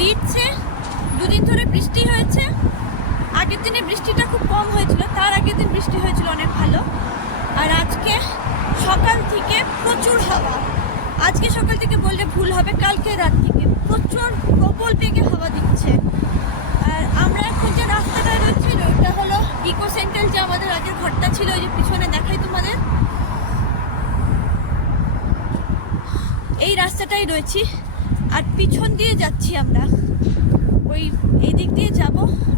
লিখছে। দুদিন ধরে বৃষ্টি হয়েছে। আগের দিনে বৃষ্টিটা খুব কম হয়েছিল, তার আগের দিন বৃষ্টি হয়েছিল অনেক ভালো। আর আজকে সকাল থেকে প্রচুর হাওয়া। আজকে সকাল থেকে বললে ভুল হবে, কালকে রাত থেকে প্রচুর প্রবল বেগে হাওয়া দিচ্ছে। আর আমরা এখন যে রাস্তাটায় রয়েছি ওটা হলো ইকো সেন্টার, যে আমাদের আগের ঘরটা ছিল, ওই যে পিছনে দেখাই তোমাদের, এই রাস্তাটাই রয়েছি। আর পিছন দিয়ে যাচ্ছি আমরা, ওই এই দিক দিয়ে যাব।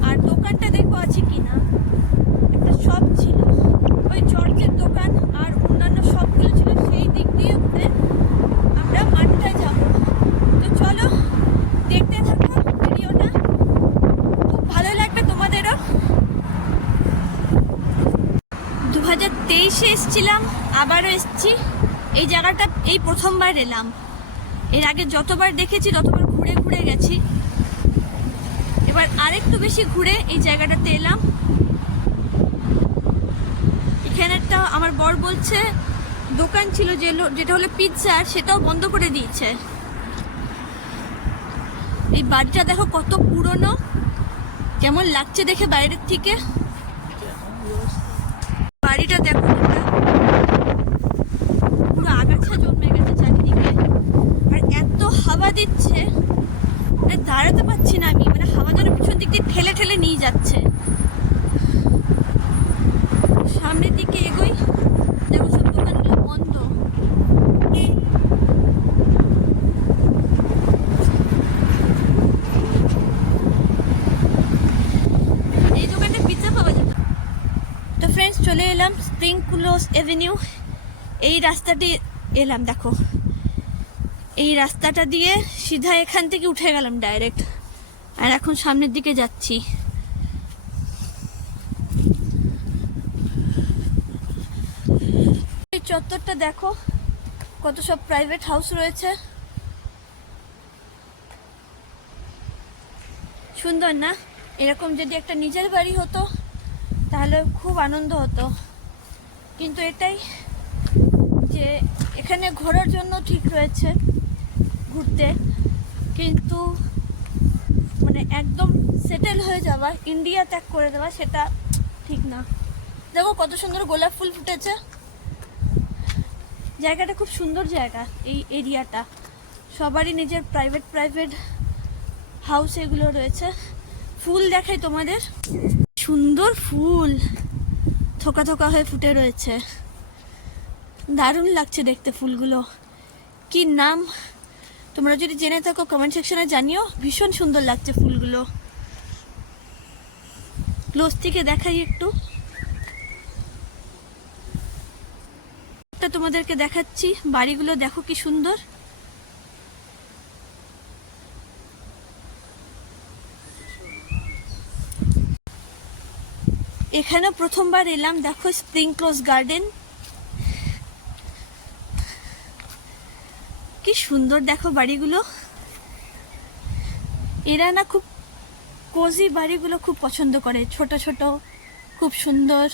আর দোকানটা দেখবো আছে কিনা। একটা শপ ছিল, ওই জর্জের দোকান আর অন্যান্য শপগুলো ছিল, সেই দিক দিয়ে ঘুরে আমরা মাঠটায় যাব। তো চলো দেখতে থাকো ভিডিওটা, খুব ভালো লাগবে তোমাদেরও। 2023-এ এসেছিলাম, আবারও এসেছি এই জায়গাটা। এই প্রথমবার এলাম, এর আগে যতবার দেখেছি ততবার ঘুরে ঘুরে গেছি। এবার আরেকটু বেশি ঘুরে এই জায়গাটাতে এলাম। এখানে একটা আমার বর বলছে দোকান ছিল যেটা হলো পিৎজার, সেটাও বন্ধ করে দিয়েছে। এই বাড়িটা দেখো কত পুরনো, কেমন লাগছে দেখে বাইরের থেকে। বাড়িটা দেখো পুরো আগাছা জন্মে গেছে চারিদিকে। আর এত হাওয়া দিচ্ছে, দাঁড়াতে পারছি না আমি, মানে হাওয়া যেন পিছন দিক দিয়ে ঠেলে ঠেলে নিয়ে যাচ্ছে। সামনের দিকে এগোই, দেখো সব দোকানগুলো বন্ধ। এই দোকানে পিৎজা পাওয়া যেত। তো ফ্রেন্ডস, চলে এলাম স্প্রিং ক্লোজ এভিনিউ। এই রাস্তাটি এলাম, দেখো এই রাস্তাটা দিয়ে সিধা এখান থেকে উঠে গেলাম ডাইরেক্ট। আর এখন সামনের দিকে যাচ্ছি। এই চত্বরটা দেখো কত সব প্রাইভেট হাউস রয়েছে, সুন্দর না? এরকম যদি একটা নিজের বাড়ি হতো তাহলে খুব আনন্দ হতো। কিন্তু এটাই যে এখানে ঘোরার জন্য ঠিক রয়েছে ঘুরতে, কিন্তু মানে একদম সেটেল হয়ে যাওয়া, ইন্ডিয়া ত্যাগ করে দেওয়া, সেটা ঠিক না। দেখো কত সুন্দর গোলাপ ফুল ফুটেছে। জায়গাটা খুব সুন্দর জায়গা, এই এরিয়াটা সবারই নিজের প্রাইভেট হাউস এগুলো রয়েছে। ফুল দেখাই তোমাদের, সুন্দর ফুল থোকা থোকা হয়ে ফুটে রয়েছে, দারুণ লাগছে দেখতে ফুলগুলো। কি নাম তোমরা যদি জেনে থাকো কমেন্ট সেকশনে জানিও, ভীষণ সুন্দর লাগছে ফুলগুলো। ক্লোজ থেকে দেখাই একটু, তোমাদেরকে দেখাচ্ছি বাড়িগুলো, দেখো কি সুন্দর। এখানে প্রথমবার এলাম, দেখো স্প্রিং ক্লোজ গার্ডেন, কি সুন্দর দেখো বাড়িগুলো। এরা না খুব কোজি বাড়িগুলো খুব পছন্দ করে, ছোট ছোট খুব সুন্দর,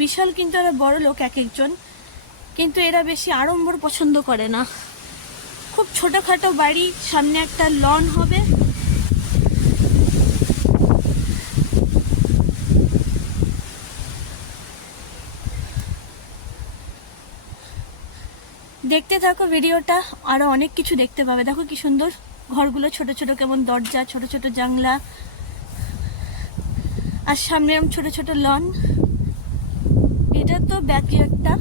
বিশাল। কিন্তু এরা বড় লোক এক একজন, কিন্তু এরা বেশি আড়ম্বর পছন্দ করে না। খুব ছোটখাটো বাড়ি, সামনে একটা লন হবে। দেখতে থাকো ভিডিওটা, আরো অনেক কিছু দেখতে পাবে। দেখো কি সুন্দর ঘরগুলো, ছোট ছোট কেমন দরজা, ছোট ছোট জানলা, আর সামনে ছোট ছোট লন। এটা তো ব্যাকইয়ার্ডটা,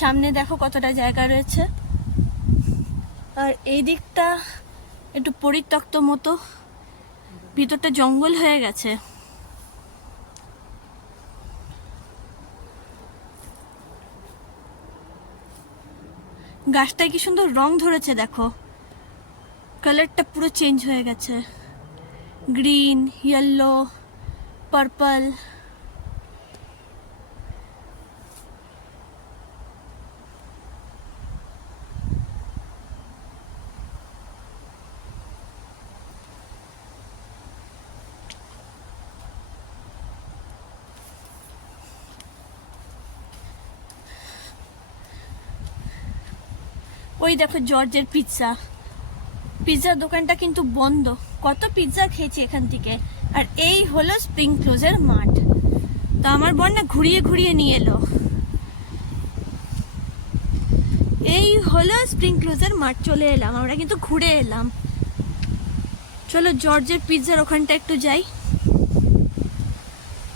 সামনে দেখো কতটা জায়গা রয়েছে। আর এই দিকটা একটু পরিত্যক্ত মতো, ভিতরটা জঙ্গল হয়ে গেছে। গাছটায় কি সুন্দর রং ধরেছে, দেখো কালারটা পুরো চেঞ্জ হয়ে গেছে, গ্রিন, ইয়েলো, পার্পল। ওই দেখো জর্জের পিৎজা, পিৎজার দোকানটা কিন্তু বন্ধ। কত পিৎজা খেয়েছি এখান থেকে। আর এই হলো স্প্রিং ক্লোজের মাঠ। তো আমার বোন না ঘুরিয়ে ঘুরিয়ে নিয়ে এলো। এই হলো স্প্রিং ক্লোজের মাঠ। চলে এলাম, আমরা কিন্তু ঘুরে এলাম। চলো জর্জের পিৎজার ওখানটা একটু যাই।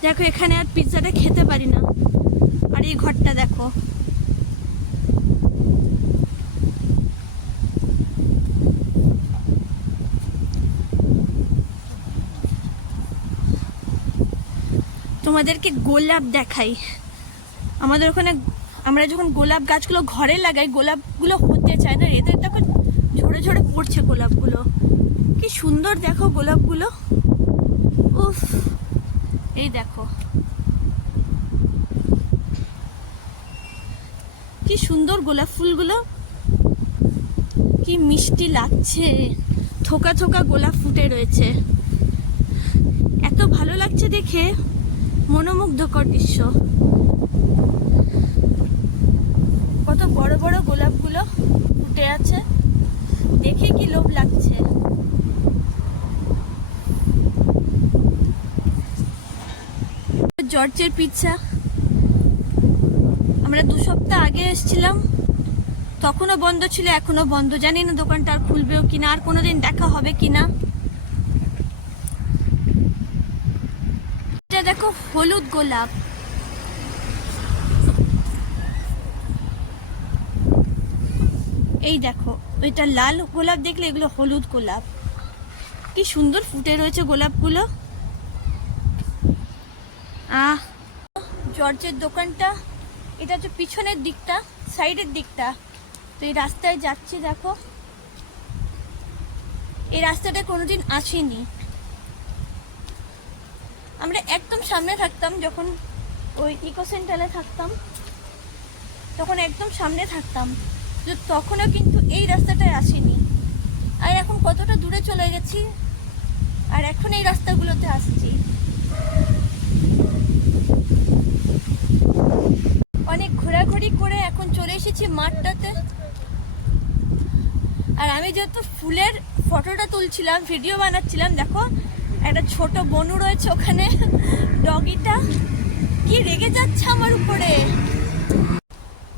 দেখো এখানে আর পিৎজাটা খেতে পারি না। আর এই ঘরটা দেখো, তোমাদেরকে গোলাপ দেখাই। আমাদের ওখানে আমরা যখন গোলাপ গাছগুলো ঘরে লাগাই, গোলাপগুলো হতে চায় না। এদের দেখো ঝরে ঝরে পড়ছে গোলাপগুলো। কি সুন্দর দেখো গোলাপগুলো। উফ, এই দেখো কি সুন্দর গোলাপ ফুলগুলো, কি মিষ্টি লাগছে। থোকা থোকা গোলাপ ফুটে রয়েছে, এত ভালো লাগছে দেখে, মনোমুগ্ধকর দৃশ্য। কত বড় বড় গোলাপগুলো ফুটে আছে, দেখে কি লোভ লাগছে। জর্জের পিৎজা আমরা 2 সপ্তাহ আগে এসেছিলাম, তখনও বন্ধ ছিল, এখনো বন্ধ। জানি না দোকানটা আর খুলবেও কিনা, আর কোনোদিন দেখা হবে কিনা। এটা দেখো হলুদ গোলাপ। এই দেখো এটা লাল গোলাপ, দেখলে এগুলো হলুদ গোলাপ। কি সুন্দর ফুটে রয়েছে গোলাপগুলো। জর্জের দোকানটা এটা হচ্ছে পিছনের দিকটা, সাইডের দিকটা। তো এই রাস্তায় যাচ্ছি, দেখো এই রাস্তাটা কোনোদিন আসেনি। আমরা একদম সামনে থাকতাম যখন ওই ইকো সেন্টারে থাকতাম, তখন একদম সামনে থাকতাম, তখনও কিন্তু এই রাস্তাটায় আসেনি। আর এখন কতটা দূরে চলে গেছি, আর এখন এই রাস্তাগুলোতে আসছি। অনেক ঘোরাঘুরি করে এখন চলে এসেছি মাঠটাতে। আর আমি যেহেতু ফুলের ফটোটা তুলছিলাম, ভিডিও বানাচ্ছিলাম, দেখো একটা ছোট বনু রয়েছে ওখানে, ডগিটা কি রেগে যাচ্ছে আমার উপরে।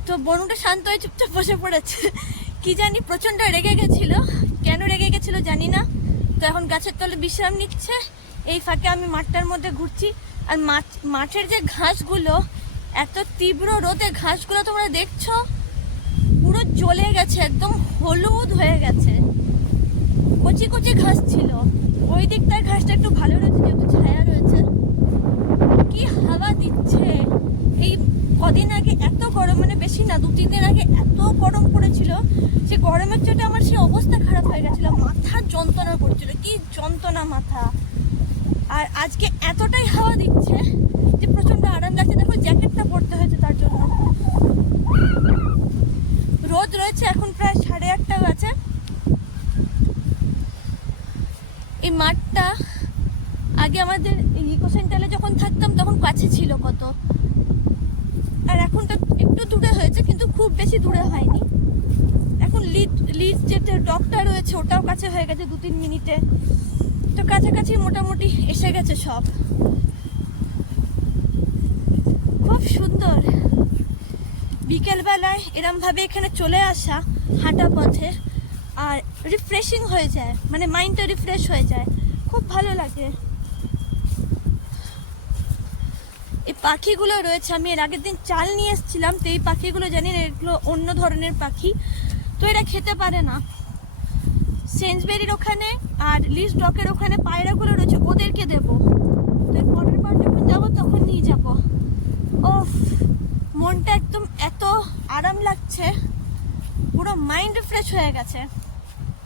তো বনুটা শান্ত হয়ে চুপচাপ বসে পড়েছে। কি জানি প্রচন্ড রেগে গেছিল, কেন রেগে গেছিল জানি না। তো এখন গাছের তলে বিশ্রাম নিচ্ছে। এই ফাঁকে আমি মাঠটার মধ্যে ঘুরছি। আর মাঠের যে ঘাসগুলো, এত তীব্র রোদে ঘাসগুলো তোমরা দেখছো পুরো জ্বলে গেছে, একদম হলুদ হয়ে গেছে। কচি কচি ঘাস ছিল। ওই দিকটার ঘাসটা একটু ভালো রয়েছে, যেহেতু ছায়া রয়েছে। কি হাওয়া দিচ্ছে। এই কদিন আগে এত গরম, মানে বেশি না 2-3 দিন আগে এত গরম পড়েছিল, সে গরমের চোটে আমার সে অবস্থা খারাপ হয়ে গেছিল। মাথা যন্ত্রণা করছিল, কি যন্ত্রণা মাথা। আর আজকে এতটাই হাওয়া দিচ্ছে যে প্রচন্ড আরাম লাগছে। দেখো জ্যাকেটটা পরতে হয়েছে তার জন্য। রোদ রয়েছে, এখন প্রায় 8:30 বাজে। এই মাঠটা আগে আমাদের ইকো সেন্টারে যখন থাকতাম তখন কাছে ছিল কত, আর এখন তো একটু দূরে হয়েছে, কিন্তু খুব বেশি দূরে হয়নি। এখন লিজ যেটা ডকটা রয়েছে ওটাও কাছে হয়ে গেছে 2-3 মিনিটে। তো কাছাকাছি মোটামুটি এসে গেছে সব। খুব সুন্দর বিকেলবেলায় এরম ভাবে এখানে চলে আসা হাঁটা পথে, আর রিফ্রেশিং হয়ে যায়, মানে মাইন্ডটা রিফ্রেশ হয়ে যায়, খুব ভালো লাগে। এই পাখিগুলো রয়েছে, আমি এর আগের দিন চাল নিয়ে এসেছিলাম। তো এই পাখিগুলো জানি না, এগুলো অন্য ধরনের পাখি, তো এরা খেতে পারে না। সেন্সবেরির ওখানে আর লিজ ডকের ওখানে পায়রাগুলো রয়েছে, ওদেরকে দেবো। তো পরের বার যখন যাবো তখন নিয়ে যাবো। ওফ, মনটা একদম এত আরাম লাগছে, পুরো মাইন্ড রিফ্রেশ হয়ে গেছে।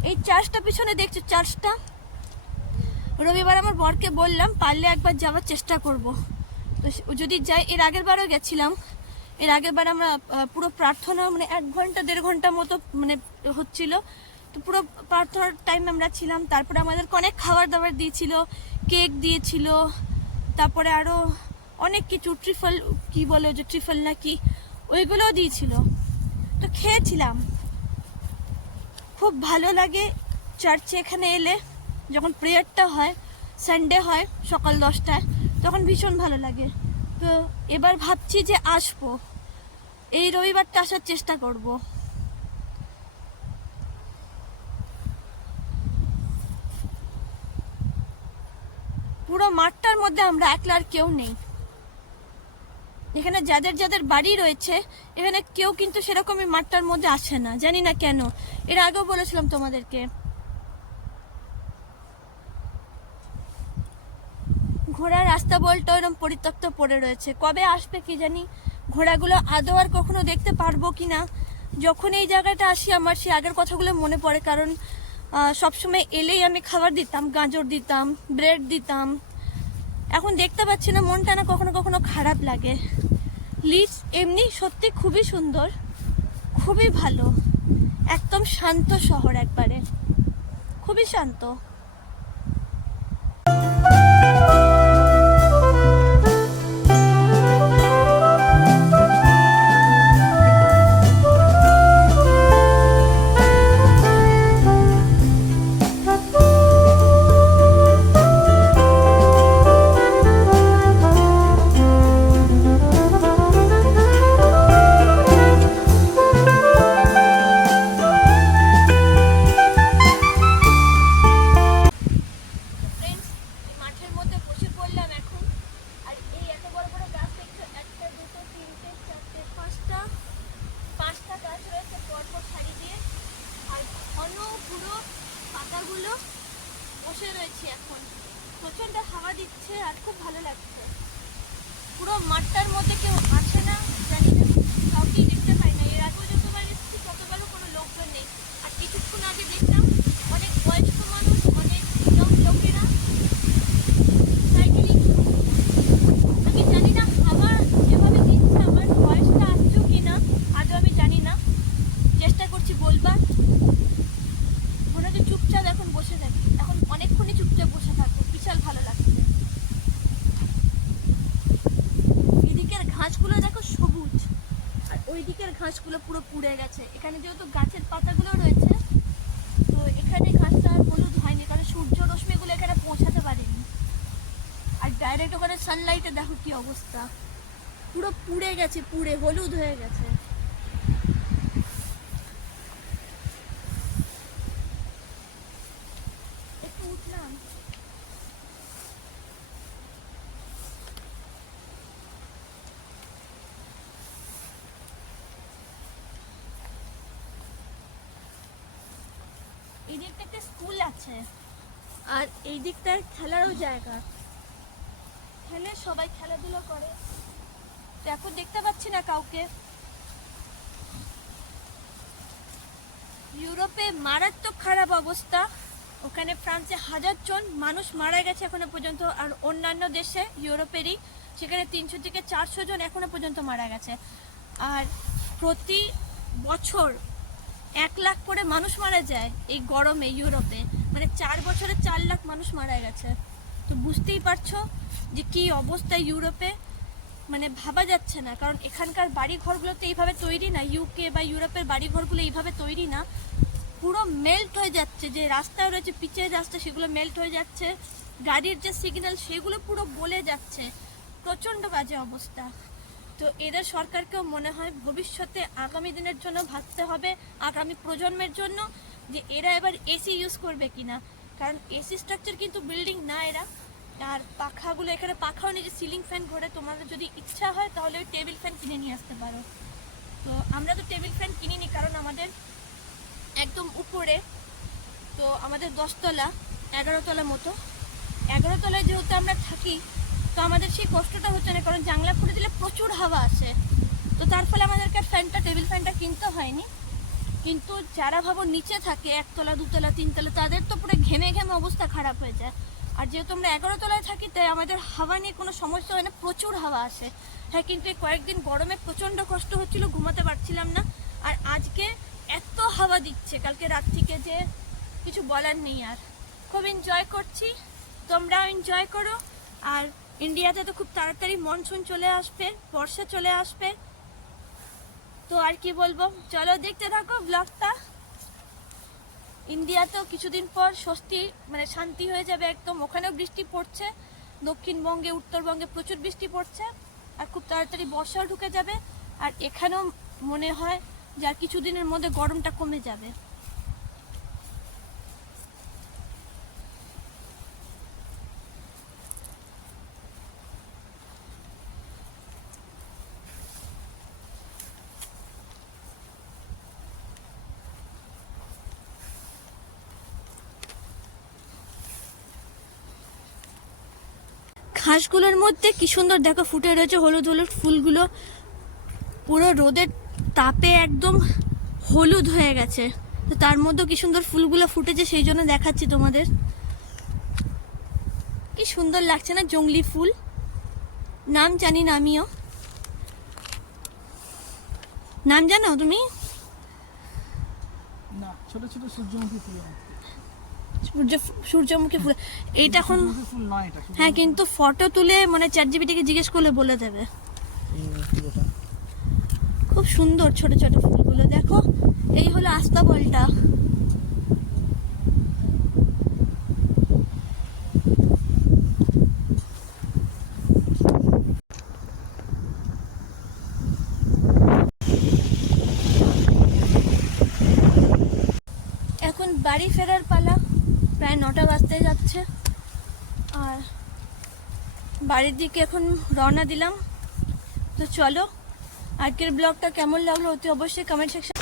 এই চার্চটা পিছনে দেখছো, চার্চটা রবিবার আমার বরকে বললাম পারলে একবার যাওয়ার চেষ্টা করব। তো যদি যাই, এর আগের বারও গেছিলাম। এর আগের বার আমরা পুরো প্রার্থনা, মানে 1 ঘন্টা 1.5 ঘন্টা মতো মানে হচ্ছিল। তো পুরো প্রার্থনার টাইম আমরা ছিলাম। তারপরে আমাদেরকে অনেক খাবার দাবার দিয়েছিল, কেক দিয়েছিল, তারপরে আরও অনেক কিছু, ট্রিফল কি বলে, যে ট্রিফল নাকি, ওইগুলোও দিয়েছিল। তো খেয়েছিলাম, খুব ভালো লাগে। চার্চে এখানে এলে যখন প্রেয়ারটা হয়, সানডে হয় সকাল 10টায়, তখন ভীষণ ভালো লাগে। তো এবার ভাবছি যে আসবো, এই রবিবারটা আসার চেষ্টা করব। পুরো মাঠটার মধ্যে আমরা একলা, আর কেউ নেই। এখানে যাদের যাদের বাড়ি রয়েছে এখানে কেউ কিন্তু সেরকমই মাঠটার মধ্যে আসে না, জানি না কেন। এর আগেও বলেছিলাম তোমাদেরকে। ঘোড়ার রাস্তা বলটা এরকম পরিত্যক্ত পড়ে রয়েছে, কবে আসবে কি জানি। ঘোড়াগুলো আদৌ আর কখনো দেখতে পারবো কিনা। যখন এই জায়গাটা আসি আমার সে আগের কথাগুলো মনে পড়ে, কারণ সবসময় এলেই আমি খাবার দিতাম, গাজর দিতাম, ব্রেড দিতাম। এখন দেখতে পাচ্ছি না, মনটা না কখনো কখনো খারাপ লাগে। লিডস এমনি সত্যি খুবই সুন্দর, খুবই ভালো, একদম শান্ত শহর, একবারে খুবই শান্ত। বসে রয়েছি এখন, প্রচন্ড হাওয়া দিচ্ছে আর খুব ভালো লাগছে। পুরো মাঠটার মধ্যে কেউ আসে না, জানি না, কাউকেই দেখতে পাই না। এর আগেও যতবার এসেছি ততবারও কোনো লোকজন নেই। আর কিছুক্ষণ আগে দেখলাম অনেক বয়স্ক মানুষ, অনেক ইয়ং লোকেরা সাইকেলিং। আমি জানি না হাওয়া যেভাবে দিচ্ছে আমার ভয়েসটা আসছো কিনা আজও আমি জানি না, চেষ্টা করছি বলবার। মনে হচ্ছে চুপচাপ এখন বসে থাকি, এখন অনেকক্ষণই চুপচাপ বসে থাকবো, বিশাল ভালো লাগছে। এদিকের ঘাসগুলো দেখো সবুজ, আর ওই দিকের ঘাসগুলো পুরো পুড়ে গেছে। এখানে যেহেতু গাছের পাতাগুলো রয়েছে, তো এখানে ঘাসটা আর হলুদ হয়নি, কারণ সূর্য রশ্মিগুলো এখানে পৌঁছাতে পারেনি। আর ডাইরেক্ট ওখানে সানলাইটে দেখো কি অবস্থা, পুরো পুড়ে গেছে, পুড়ে হলুদ হয়ে গেছে। একটু উঠলাম, এই দিকটা একটা স্কুল আছে, আর এই দিকটার খেলারও জায়গা, খেলে সবাই খেলাধুলা করে। এখন দেখতে পাচ্ছি না কাউকে। ইউরোপে মারাত্মক খারাপ অবস্থা, ওখানে ফ্রান্সে 1000 জন মানুষ মারা গেছে এখনো পর্যন্ত, আর অন্যান্য দেশে ইউরোপেরই সেখানে 300 থেকে 400 জন এখনো পর্যন্ত মারা গেছে। আর প্রতি বছর 1 লাখ করে মানুষ মারা যায় এই গরমে ইউরোপে, মানে 4 বছরে 4 লাখ মানুষ মারা গেছে। তো বুঝতেই পারছো যে কি অবস্থা ইউরোপে, মানে ভাবা যাচ্ছে না। কারণ এখানকার বাড়ি ঘরগুলো তো এইভাবে তৈরি না, ইউকে বা ইউরোপের বাড়ি ঘরগুলো এইভাবে তৈরি না। পুরো মেল্ট হয়ে যাচ্ছে, যে রাস্তায় রয়েছে পিচের রাস্তা সেগুলো মেল্ট হয়ে যাচ্ছে, গাড়ির যে সিগন্যাল সেগুলো পুরো গলে যাচ্ছে, প্রচণ্ড বাজে অবস্থা। তো এদের সরকারকেও মনে হয় ভবিষ্যতে আগামী দিনের জন্য ভাবতে হবে, আগামী প্রজন্মের জন্য, যে এরা এবার এসি ইউজ করবে কিনা। কারণ এসি স্ট্রাকচার কিন্তু বিল্ডিং না এরা। আর পাখাগুলো, এখানে পাখাও নেই যে সিলিং ফ্যান ঘোরে। তোমাদের যদি ইচ্ছা হয় তাহলে ওই টেবিল ফ্যান কিনে নিয়ে আসতে পারো। তো আমরা তো টেবিল ফ্যান কিনিনি, কারণ আমাদের একদম উপরে, তো আমাদের 10 তলা 11 তলা মতো, 11 তলায় যেহেতু আমরা থাকি, তো আমাদের সেই কষ্টটা হচ্ছে না, কারণ জানলা খুলে দিলে প্রচুর হাওয়া আসে। তো তার ফলে আমাদেরকে ফ্যানটা, টেবিল ফ্যানটা কিনতে হয়নি। কিন্তু যারা ভাবো নিচে থাকে 1 তলা 2 তলা 3 তলা, তাদের তো পুরো ঘেমে ঘেমে অবস্থা খারাপ হয়ে যায়। আর যেহেতু আমরা 11 তলায় থাকি, তাই আমাদের হাওয়া নিয়ে কোনো সমস্যা হয় না, প্রচুর হাওয়া আসে। হ্যাঁ, কিন্তু এই কয়েকদিন গরমে প্রচণ্ড কষ্ট হচ্ছিল, ঘুমাতে পারছিলাম না। আর আজকে এত হাওয়া দিচ্ছে কালকে রাত থেকে, যে কিছু বলার নেই। আর খুব এনজয় করছি, তোমরাও এনজয় করো। আর ইন্ডিয়াতে তো খুব তাড়াতাড়ি মনসুন চলে আসবে, বর্ষা চলে আসবে। তো আর কি বলবো, চলো দেখতে থাকো ব্লগটা। ইন্ডিয়াতেও কিছুদিন পর স্বস্তি মানে শান্তি হয়ে যাবে একদম। ওখানেও বৃষ্টি পড়ছে, দক্ষিণবঙ্গে উত্তরবঙ্গে প্রচুর বৃষ্টি পড়ছে, আর খুব তাড়াতাড়ি বর্ষাও ঢুকে যাবে। আর এখানেও মনে হয় যে আর কিছুদিনের মধ্যে গরমটা কমে যাবে। ঘাসগুলোর মধ্যে কি সুন্দর দেখো ফুটে রয়েছে হলুদ হলুদ ফুলগুলো, পুরো রোদের তাপে একদম হলুদ হয়ে গেছে। তো তার মধ্যে কি সুন্দর ফুলগুলো ফুটেছে, সেই জন্য দেখাচ্ছি তোমাদের। কি সুন্দর লাগছে না, জংলি ফুল, নাম জানি না আমিও। নাম জানো তুমি? না, ছোট ছোট সূর্যমুখী ফুল। সূর্যমুখী ফুল এইটা এখন ফুল নয় এটা। হ্যাঁ, কিন্তু ফটো তুলে মানে চ্যাটজিপিটিকে জিজ্ঞেস করলে বলে দেবে। খুব সুন্দর ছোট ছোট ফুলগুলো দেখো। এই হলো আস্তাবলটা। এখন বাড়ি ফেরার পালা, প্রায় 9টা বাজতে যাচ্ছে। আর বাড়ির দিকে এখন রওনা দিলাম। তো চলো, আজকের ব্লগটা কেমন লাগলো অতি অবশ্যই কমেন্ট সেকশন